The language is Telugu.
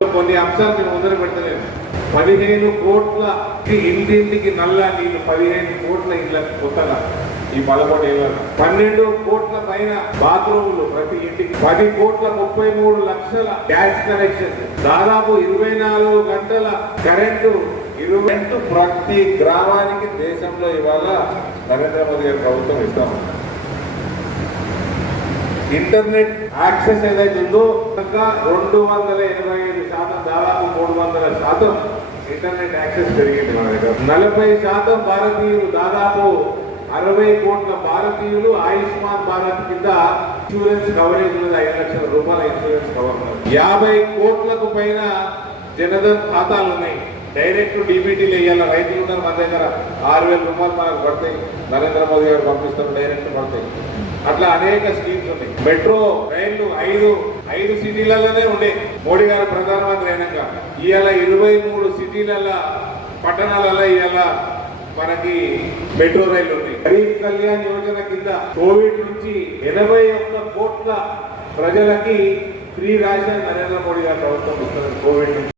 కొన్ని అంశాలు నేను ముందర పెడతలేను పదిహేను కోట్ల ఇంటింటికి నల్ల నీళ్ళు పదిహేను కోట్ల ఇళ్ళకి కొత్తగా. ఈ పదకొండు ఏళ్ళలో పన్నెండు కోట్ల పైన బాత్రూములు ప్రతి ఇంటికి. పది కోట్ల ముప్పై మూడు లక్షల గ్యాస్ కనెక్షన్ దాదాపు ఇరవై నాలుగు గంటల కరెంటు ఇరవై ప్రతి గ్రామానికి దేశంలో ఇవాళ నరేంద్ర మోదీ గారి ప్రభుత్వం ఇస్తాము ఇంటర్నెట్ యాక్సెస్ ఏదైతే ఉందో ఇంకా రెండు వందల ఎనభై ఐదు శాతం దాదాపు మూడు వందల శాతం ఇంటర్నెట్ యాక్సెస్ పెరిగింది మన దగ్గర. నలభై శాతం భారతీయులు దాదాపు అరవై కోట్ల భారతీయులు ఆయుష్మాన్ భారత్ కింద ఇన్సూరెన్స్ కవరేజ్ ఉన్నది ఐదు లక్షల రూపాయల ఇన్సూరెన్స్ కవర్ యాభై కోట్లకు పైన జనధన్ ఖాతాలు ఉన్నాయి. డైరెక్ట్ డీబీటీలు వేయాలి రైతులు ఉన్నారు మన దగ్గర. ఆరు వేల రూపాయలు మనకు పడతాయి. నరేంద్ర మోదీ గారు పంపిస్తారు డైరెక్ట్ పడతాయి. అట్లా అనేక స్కీమ్స్ ఉన్నాయి. మెట్రో రైళ్ళు ఐదు ఐదు సిటీలలోనే ఉండే. మోడీ గారు ప్రధానమంత్రి అయినాక ఇవాళ ఇరవై మూడు సిటీలలో పట్టణాలలో ఇవాళ మనకి మెట్రో రైళ్ళు ఉన్నాయి. గరీబ్ కళ్యాణ్ యోజన కింద కోవిడ్ నుంచి ఎనభై ఒక్క కోట్ల ప్రజలకి ఫ్రీ రేషన్ నరేంద్ర మోడీ గారు ప్రభుత్వం ఇస్తున్నారు కోవిడ్ నుంచి.